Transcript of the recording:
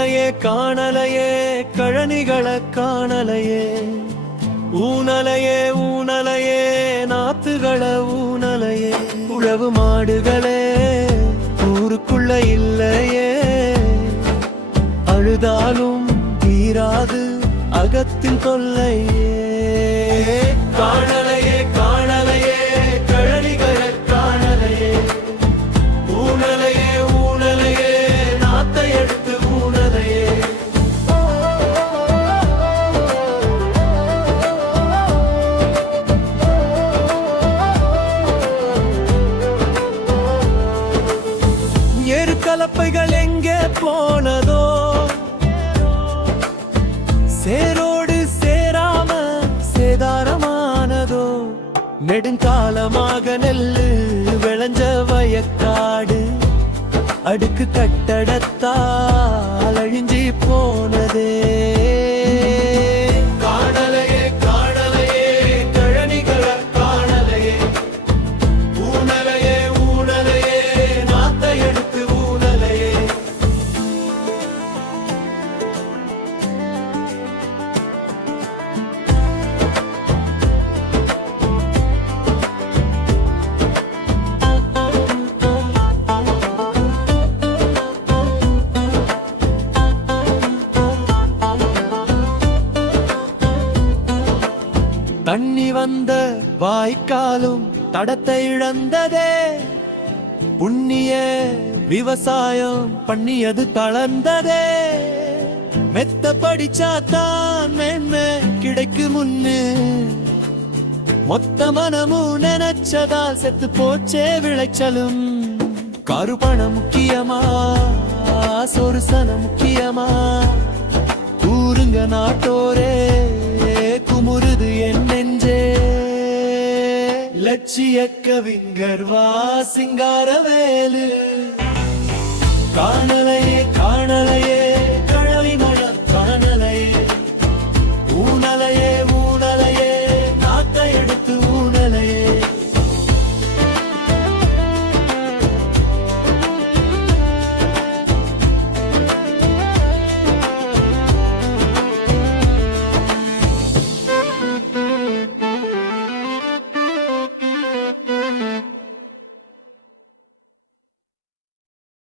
காணலையே காணலையே கழனிகளை காணலையே ஊனலையே ஊனலையே நாத்துகளை ஊனலையே உழவு மாடுகளே ஊருக்குள்ள இல்லையே அழுதாலும் தீராது அகத்தின் தொல்லையே காணலையே காணலையே கழனிகளை காணலையே ஊனலையே ஊனலையே நாத்தை எடுத்து ஊனலையே கலப்பைகள் எங்கே போனதோ சேரோடு சேராம சேதாரமானதோ நெடுங்காலமாக நெல்லு விளைஞ்ச வயக்காடு அடுக்கு கட்டடத்தால் அழிஞ்சி போனதே காணலையே காணலையே கழனிகளை காணலையே ஊனலையே ஊனலையே நாத்தை எடுத்து தண்ணி வந்த வாய்க்காலும் தடத்தை இழந்ததே புண்ணிய விவசாயம் பண்ணியது தளர்ந்ததே மெத்த படிச்சாத்தான் மேன்மை கிடைக்கு முன்னு மொத்த மனமும் நினைச்சதால் செத்து போச்சே விளைச்சலும் கருப்பணம் முக்கியமா சொருசன முக்கியமா ஊருங்க நாட்டோரே குமுறுது என் நெஞ்சே லட்சிய கவிஞர் வா சிங்காரவேலு காணலையே